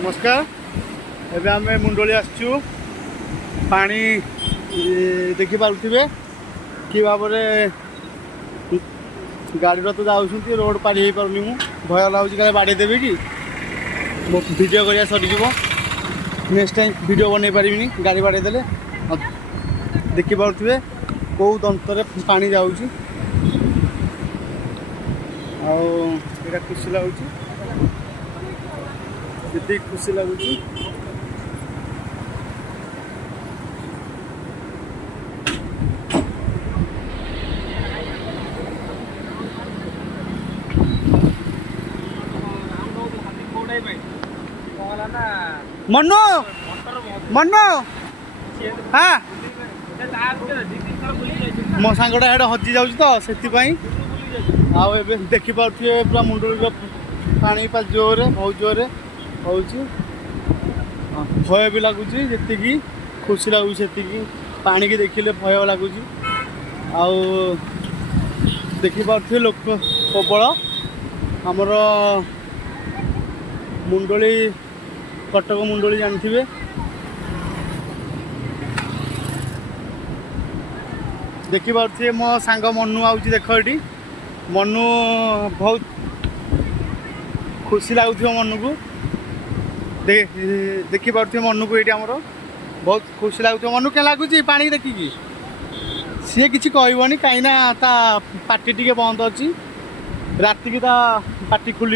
नमस्कार। एबे आमे मुंडोली आसचु पानी देखि पारुथिबे कि भाव गाड़ी तो जाऊँ रोड पारी हो पारनी मु भय लगुच क्या बाड़े देवे कि वीडियो करिया सरीज नेक्स्ट टाइम वीडियो बन पारि गाड़ी बाड़े देले देखि पारुथिबे कौ दंतरे पानी जाऊँगी आटा खुशी लगुच जी खुशी लगुच मनु मनु हाँ मो सांगटा हेड हजि जाऊँ तो से देखी पारे पूरा मुंडुर पानी जोरे बहुत जोरे हो भय भी लगुच जी खुशी लगुच से पानी की देखिले भय लगुच देखी पारे लोक प्रबल आमर मुंडोली कटक मुंडोली जानते देखी पारे मो सांग मनु आउच देख ये मनु बहुत खुशी लगुथ मन को देखी पारे मनु को ये आमर बहुत खुशी लगुथ मनु क्या लगुच पानी देखिकी सी किसी कहबनी कहीं पार्टी टी बंद अच्छी राति की पार्टी खुल